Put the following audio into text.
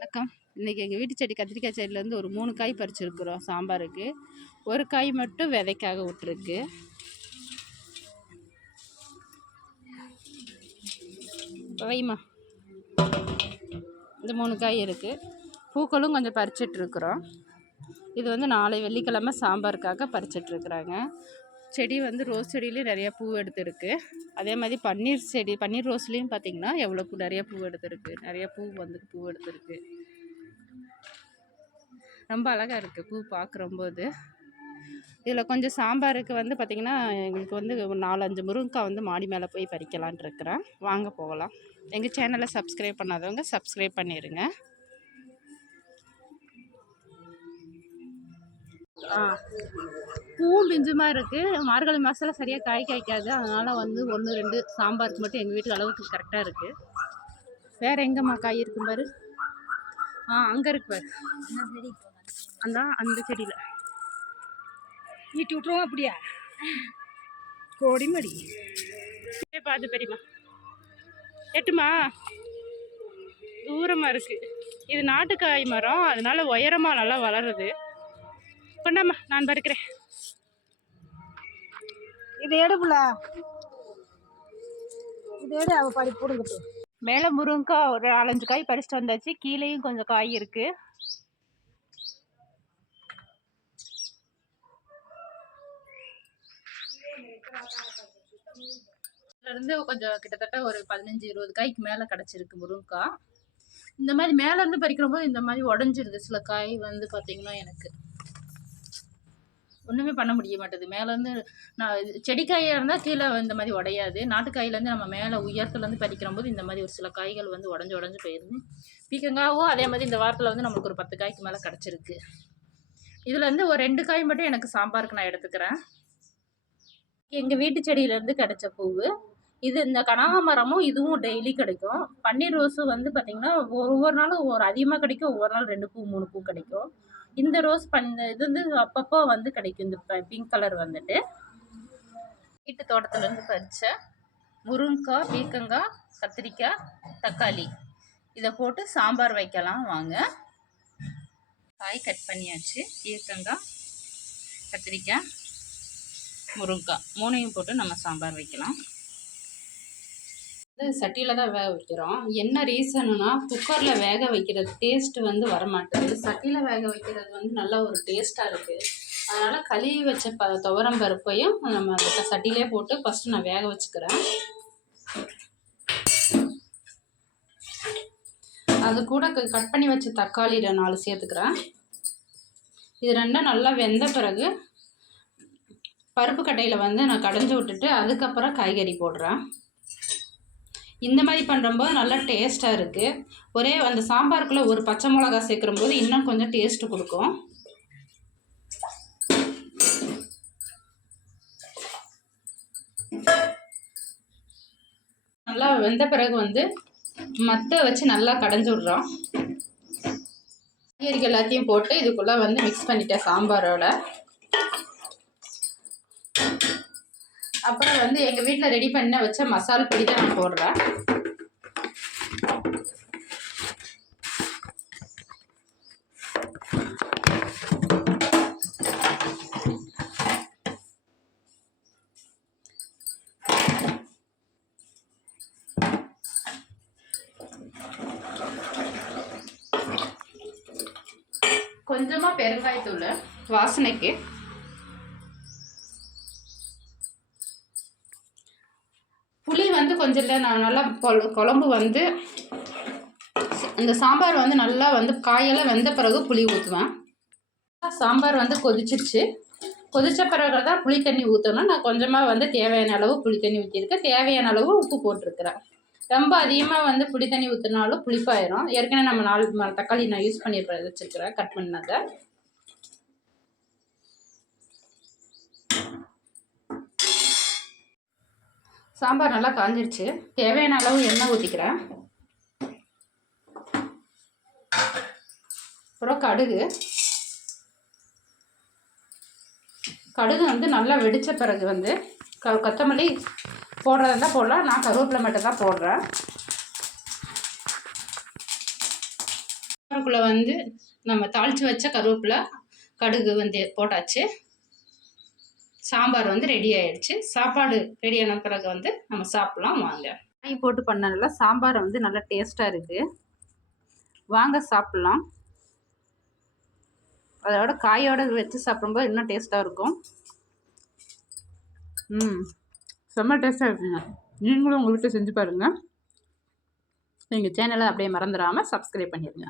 வணக்கம். இன்றைக்கி எங்கள் வீட்டு செடி கத்திரிக்காய் செடியிலேருந்து ஒரு மூணு காய் பறிச்சிருக்கிறோம் சாம்பாருக்கு. ஒரு காய் மட்டும் விதைக்காக விட்டுருக்கு. வைமா இந்த மூணு காய் இருக்குது பூக்களும் கொஞ்சம் பறிச்சிட்ருக்குறோம் இது வந்து நாளை வெள்ளிக்கிழமை சாம்பாருக்காக பறிச்சிட்ருக்குறாங்க செடி வந்து ரோஸ் செடியிலையும் நிறையா பூ எடுத்துருக்கு. அதே மாதிரி பன்னீர் செடி பன்னீர் ரோஸ்லேயும் பார்த்தீங்கன்னா எவ்வளோ பூ நிறைய பூ எடுத்திருக்கு. நிறைய பூ வந்து பூ எடுத்திருக்கு. ரொம்ப அழகாக இருக்குது பூ பார்க்குறம்போது இதில் கொஞ்சம் சாம்பாருக்கு வந்து பார்த்திங்கன்னா எங்களுக்கு வந்து ஒரு நாலஞ்சு முருங்கைக்காய் வந்து மாடி மேலே போய் பறிக்கலான் இருக்கிறேன். வாங்க போகலாம். எங்கள் சேனலை சப்ஸ்கிரைப் பண்ணாதவங்க சப்ஸ்கிரைப் பண்ணிடுங்க பூவும் பிஞ்சுமாக இருக்குது மார்கழி மாதத்தில் சரியாக காய் காய்க்காது. அதனால் வந்து ஒன்று ரெண்டு சாம்பாருக்கு மட்டும் எங்கள் வீட்டு அளவுக்கு கரெக்டாக இருக்குது வேறு எங்கேம்மா காய் இருக்கும் பாரு. ஆ அங்கே இருக்கு பாரு. அந்த அந்த செடியில். ஈட்டி விட்ருவோம் அப்படியா? கோடிமடி பார்த்து பெரியம்மா. எட்டுமா? தூரமாக இருக்குது இது நாட்டுக்காய் மரம். அதனால் உயரமாக நல்லா வளருது. கொண்டாம்மா நான் பறிக்கிறேன். இது எடுப்புல இது எடு அவ படி போடுங்கட்டு. மேலே முருங்கைக்காய் ஒரு நாலஞ்சு காய் பறிச்சுட்டு வந்தாச்சு. கீழேயும் கொஞ்சம் காய் இருக்கு. இருந்து கொஞ்சம் கிட்டத்தட்ட ஒரு பதினஞ்சு இருபது காய்க்கு மேலே கிடச்சிருக்கு முருங்கைக்காய் இந்த மாதிரி மேலே இருந்து பறிக்கிற போது இந்த மாதிரி உடஞ்சிருது. சில காய் வந்து பார்த்தீங்கன்னா எனக்கு. ஒன்றுமே பண்ண முடிய மாட்டேது. மேலேருந்து நான் இது செடிக்காயாக இருந்தால் கீழே இந்த மாதிரி உடையாது. நாட்டுக்காயிலேருந்து நம்ம மேலே உயரத்துலேருந்து பறிக்கிற போது இந்த மாதிரி ஒரு சில காய்கள் வந்து உடஞ்சி உடஞ்சி போயிடுது பீக்கங்காவும் அதே மாதிரி இந்த வாரத்தில் வந்து நம்மளுக்கு ஒரு பத்து காய்க்கு மேலே கிடச்சிருக்கு. இதுலேருந்து ஒரு ரெண்டு காய் மட்டும் எனக்கு சாம்பாருக்கு நான் எடுத்துக்கிறேன். எங்கள் வீட்டு செடியிலேருந்து கிடைச்ச பூவு. இது இந்த கனகாமரமும் இதுவும் டெய்லி கிடைக்கும். பன்னீர் ரோஸும் வந்து பார்த்திங்கன்னா ஒவ்வொரு நாளும் ஒரு அதிகமாக கிடைக்கும் ஒவ்வொரு நாள் ரெண்டு பூ மூணு பூ கிடைக்கும். இந்த ரோஸ் பண் இது வந்து அப்பப்போ வந்து கிடைக்கும். இந்த பிங்க் கலர் வந்துட்டு. வீட்டு தோட்டத்துலேருந்து பறித்த முருங்கைக்காய் பீக்கங்காய் கத்திரிக்காய் தக்காளி. இதை போட்டு சாம்பார் வைக்கலாம் வாங்க. காய் கட் பண்ணியாச்சு. பீக்கங்காய் கத்திரிக்காய் முருங்கைக்காய். மூணையும் போட்டு நம்ம சாம்பார் வைக்கலாம். வந்து சட்டியில் தான் வேக வைக்கிறோம். என்ன ரீசனுனா குக்கரில் வேக வைக்கிறது டேஸ்ட் வந்து வர மாட்டேங்குது சட்டியில் வேக வைக்கிறது வந்து நல்லா ஒரு டேஸ்ட்டாக இருக்குது அதனால் கழுவி வச்ச ப துவரம் பருப்பையும் நம்ம சட்டியிலே போட்டு ஃபஸ்ட்டு நான் வேக வச்சுக்கிறேன். அது கூட க- கட் பண்ணி வச்ச தக்காளி நாலு சேர்த்துக்கிறேன். இது ரெண்டும் நல்லா வெந்த பிறகு பருப்பு கட்டையில் வந்து நான் கடைஞ்சி விட்டுட்டு அதுக்கப்புறம் காய்கறி போடுறேன். இந்த மாதிரி பண்ணுறம்போது நல்லா டேஸ்ட்டாக இருக்குது ஒரே அந்த சாம்பாருக்குள்ளே ஒரு பச்சை மிளகா சேர்க்குற போது இன்னும் கொஞ்சம் டேஸ்ட்டு கொடுக்கும். நல்லா வெந்த பிறகு வந்து மத்த வச்சு நல்லா கடைஞ்சி விட்றோம். காய்கறிகள் எல்லாத்தையும் போட்டு இதுக்குள்ளே வந்து மிக்ஸ் பண்ணிட்டேன் சாம்பாரோட. அப்புறம் வந்து எங்கள் வீட்டில் ரெடி பண்ண வச்ச மசால் பொடி தான் நான் போடுறேன். கொஞ்சமாக பெருங்காயத்தூள் வாசனைக்கு. வந்து கொஞ்சம் இல்லை நான் நல்லா குழம்பு வந்து இந்த சாம்பார் வந்து நல்லா வந்து காயெல்லாம் வெந்த பிறகு புளி ஊற்றுவேன் சாம்பார் வந்து கொதிச்சிருச்சு. கொதித்த பிறகு தான் புளி தண்ணி ஊற்றணும் நான் கொஞ்சமாக வந்து தேவையான அளவு புளி தண்ணி ஊற்றிருக்கேன் தேவையான அளவு உப்பு போட்டிருக்கிறேன். ரொம்ப அதிகமாக வந்து புளி தண்ணி ஊற்றினாலும் புளிப்பாயிரும் ஏற்கனவே நம்ம நாலு தக்காளி நான் யூஸ் பண்ணி வச்சுருக்கிறேன் கட் பண்ணதை சாம்பார் நல்லா காஞ்சிருச்சு. தேவையான அளவு எண்ணெய் ஊற்றிக்கிறேன் அப்புறம் கடுகு. கடுகு வந்து நல்லா வெடித்த பிறகு வந்து க கொத்தமல்லி போடுறதா இருந்தால் போடலாம். நான் கருவேப்பிலை மட்டும் தான் போடுறேன். சாம்பாருக்குள்ளே வந்து நம்ம தாளித்து வச்ச கருவேப்பிலை கடுகு வந்து போட்டாச்சு. சாம்பார் வந்து ரெடி ஆயிடுச்சு. சாப்பாடு ரெடி ஆன பிறகு வந்து நம்ம சாப்பிட்லாம். வாங்க. காய் போட்டு பண்ணனால சாம்பார் வந்து நல்லா டேஸ்ட்டாக இருக்குது வாங்க சாப்பிட்லாம். அதோட காயோட வச்சு சாப்பிடும்போது இன்னும் டேஸ்ட்டாக இருக்கும். ம். செம்ம டேஸ்ட்டாக இருக்குங்க. நீங்களும் உங்கள் வீட்டில் செஞ்சு பாருங்கள் எங்கள் சேனலை அப்படியே மறந்துடாமல் சப்ஸ்கிரைப் பண்ணிடுங்க.